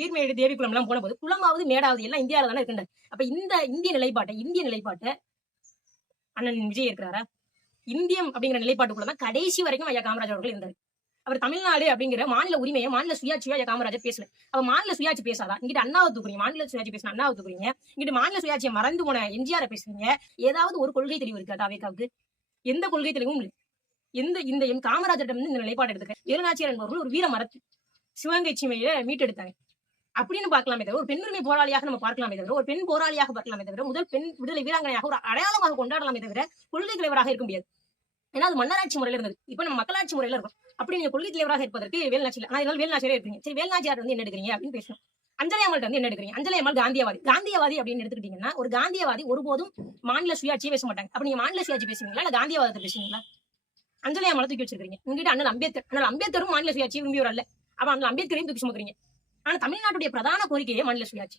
பீர்மேடு தேவிக்குளம் எல்லாம் போன போது குளமாவது மேடாவது எல்லாம் இந்தியாவில தானே இருக்கின்றது. அப்ப இந்த இந்திய நிலைப்பாட்டை அண்ணன் விஜய் இருக்கிறாரா? இந்தியம் அப்படிங்கிற நிலைப்பாட்டுக்குள்ளதான் கடைசி வரைக்கும் ஐயா காமராஜர் அவர்கள் இருந்தார். அவர் தமிழ்நாடு அப்படிங்கிற மாநில உரிமையை மாநில சுயாட்சியா ஐயா காமராஜர் பேசல. அவ மாநில சுயாட்சி பேசாதா? இங்கிட்ட அண்ணாவை தூக்குறீங்க, மாநில சுயாட்சி பேசின அண்ணாவை தூக்குறீங்க, இங்கிட்ட மாநில சுயாட்சியை மறந்து போன எம்ஜிஆரை பேசுறீங்க. ஏதாவது ஒரு கொள்கை தெளிவு இருக்கா தாவேக்காவுக்கு? எந்த கொள்கை தெளிவும் இல்லை. இந்த காமராஜர் இந்த நிலைப்பாடு எடுத்துக்க வேலுநாச்சியார் என்பவர்கள் ஒரு வீர மரத்து சிவகங்கை சீமையில மீட்டெடுத்தாங்க அப்படின்னு பார்க்கலாமே தவிர, ஒரு பெண்ணுரிமை போராளியாக நம்ம பார்க்கலாமே தவிர, ஒரு பெண் போராளியாக பார்க்கலாமே தவிர, முதல் பெண் விடுதலை வீராங்கனையாக ஒரு அடையாளமாக கொண்டாடலாமே தவிர கொள்கை தலைவராக இருக்க முடியாது. ஏன்னா அது மன்னராட்சி முறையில இருந்தது. இப்ப நம்ம மக்களாட்சி முறையில இருக்கும். அப்படி நீங்க கொள்கை தலைவராக இருப்பதற்கு வேலுநாச்சியாரே இருப்பீங்க. சரி, வேலுநாச்சியார் என்ன எடுக்கிறீங்க அப்படின்னு பேசணும். அஞ்சலி அம்மாள்கிட்ட என்ன எடுக்கிறீங்க? அஞ்சலி அம்மாள் காந்தியவாதி அப்படின்னு எடுத்துக்கிட்டீங்கன்னா, ஒரு காந்தியவாதி ஒருபோதும் மாநில சுயாட்சியே பேச மாட்டாங்க. அப்ப நீங்க மாநில சுயாட்சி பேசுவீங்களா இல்ல காந்தியவாதத்தை பேசுவீங்களா? அஞ்சலி அம்மாளை தூக்கி வச்சிருக்கீங்க. உங்ககிட்ட அண்ணல் அம்பேத்கரும் மாநில சுயாட்சியை விரும்பியவர் அல்ல. அப்ப அண்ணல் அம்பேத்கரையும் தூக்கி சுமக்குறீங்க. ஆனா தமிழ்நாட்டுடைய பிரதான கோரிக்கையே மாநில சுயாட்சி.